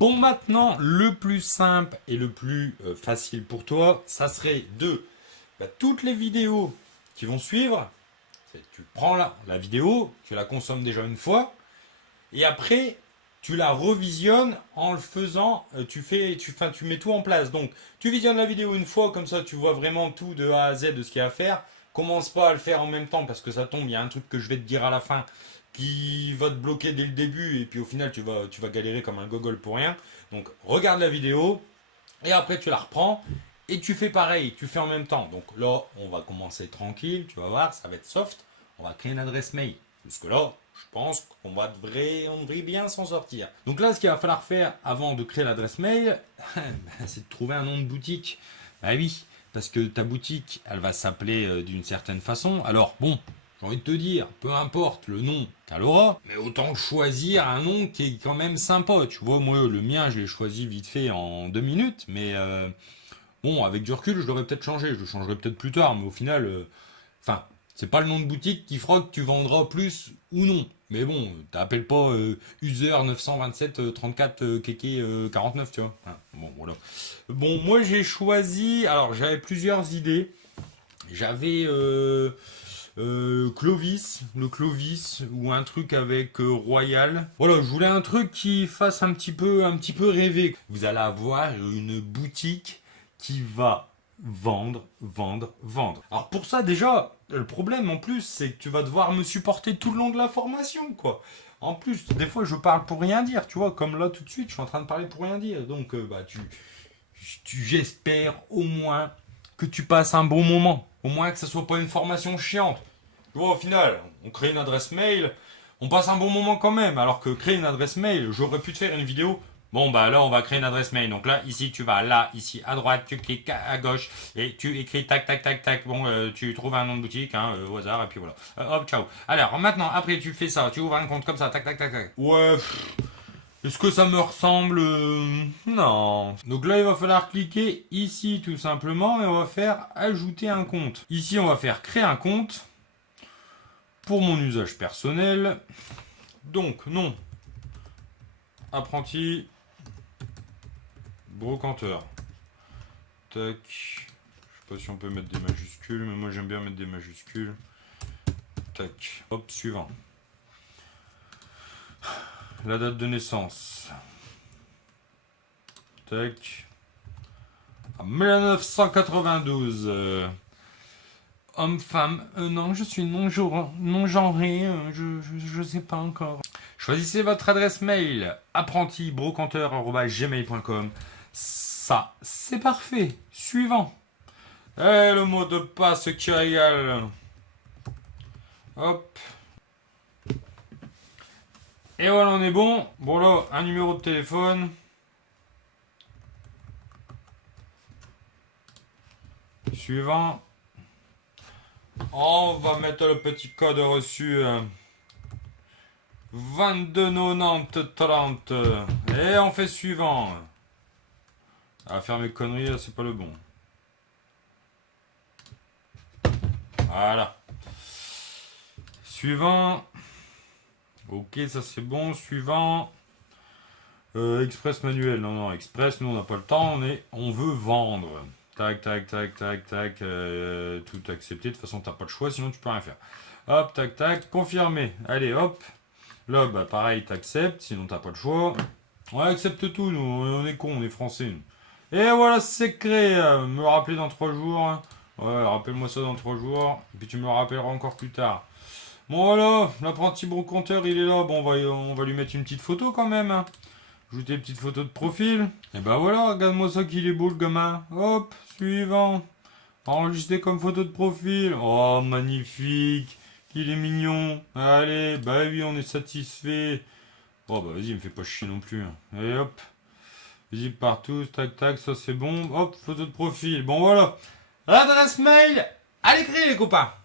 Bon, maintenant, le plus simple et le plus facile pour toi, ça serait toutes les vidéos qui vont suivre. Tu prends la vidéo, tu la consommes déjà une fois, et après, tu la revisionnes en le faisant, tu mets tout en place. Donc, tu visionnes la vidéo une fois, comme ça, tu vois vraiment tout de A à Z de ce qu'il y a à faire. Commence pas à le faire en même temps, parce que ça tombe, il y a un truc que je vais te dire à la fin qui va te bloquer dès le début, et puis au final, tu vas galérer comme un gogol pour rien. Donc, regarde la vidéo, et après, tu la reprends, et tu fais pareil, tu fais en même temps. Donc là, on va commencer tranquille, tu vas voir, ça va être soft. On va créer une adresse mail. Jusque là, je pense qu'on devrait bien s'en sortir. Donc là, ce qu'il va falloir faire avant de créer l'adresse mail, c'est de trouver un nom de boutique. Bah oui, parce que ta boutique, elle va s'appeler d'une certaine façon. Alors bon, j'ai envie de te dire, peu importe le nom qu'elle aura, mais autant choisir un nom qui est quand même sympa. Tu vois, moi, le mien, je l'ai choisi vite fait en 2 minutes, mais bon, avec du recul, je l'aurais peut-être changé. Je le changerai peut-être plus tard, mais au final, enfin, c'est pas le nom de boutique qui fera que tu vendras plus ou non. Mais bon, t'appelles pas user 927 34 kéké 49, tu vois. Ah, bon, voilà. Bon, moi j'ai choisi. Alors, j'avais plusieurs idées. J'avais Clovis, le Clovis, ou un truc avec Royal. Voilà, je voulais un truc qui fasse un petit peu rêver. Vous allez avoir une boutique qui va vendre, vendre, vendre. Alors pour ça déjà, le problème en plus, c'est que tu vas devoir me supporter tout le long de la formation, quoi. En plus, des fois, je parle pour rien dire, tu vois, comme là tout de suite, je suis en train de parler pour rien dire. Donc, j'espère au moins que tu passes un bon moment. Au moins que ça soit pas une formation chiante. Tu vois, au final, on crée une adresse mail, on passe un bon moment quand même. Alors que créer une adresse mail, j'aurais pu te faire une vidéo. Bon, bah là, on va créer une adresse mail. Donc là, ici, tu vas là, ici, à droite, tu cliques à gauche et tu écris tac, tac, tac, tac. Bon, tu trouves un nom de boutique, hein, au hasard, et puis voilà. Hop, ciao. Alors, maintenant, après, tu fais ça, tu ouvres un compte comme ça, tac, tac, tac, tac. Ouais, est-ce que ça me ressemble? Non. Donc là, il va falloir cliquer ici, tout simplement, et on va faire ajouter un compte. Ici, on va faire créer un compte pour mon usage personnel. Donc, non. Apprenti. Brocanteur. Tac. Je sais pas si on peut mettre des majuscules, mais moi j'aime bien mettre des majuscules. Tac. Hop, suivant. La date de naissance. Tac. 1992. Homme, femme. Non, je suis non-genré. Je sais pas encore. Choisissez votre adresse mail. apprentibrocanteur@gmail.com. Ça, c'est parfait. Suivant. Et le mot de passe qui régale. Hop. Et voilà, on est bon. Bon là, un numéro de téléphone. Suivant. On va mettre le petit code reçu. 229030. Et on fait suivant. À faire mes conneries, là, c'est pas le bon. Voilà. Suivant. Ok, ça c'est bon. Suivant. Express manuel. Non, non, express, nous on n'a pas le temps. On veut vendre. Tac, tac, tac, tac, tac. Tout accepté. De toute façon, t'as pas de choix, sinon tu peux rien faire. Hop, tac, tac. Confirmé. Allez, hop. Là, bah pareil, t'acceptes, sinon t'as pas le choix. On accepte tout, nous. On est cons, on est français, nous. Et voilà, c'est créé. Me rappeler dans 3 jours. Ouais, rappelle-moi ça dans 3 jours. Et puis tu me rappelleras encore plus tard. Bon voilà, l'apprenti brocanteur il est là. Bon, on va lui mettre une petite photo quand même. Ajouter une petite photo de profil. Et ben voilà, regarde-moi ça qu'il est beau le gamin. Hop, suivant. Enregistrer comme photo de profil. Oh, magnifique. Qu'il est mignon. Allez, bah oui, on est satisfait. Oh bah vas-y, me fais pas chier non plus. Allez hop. Visible partout, tac tac, ça c'est bon. Hop, photo de profil. Bon voilà. L'adresse mail, à l'écrit les copains.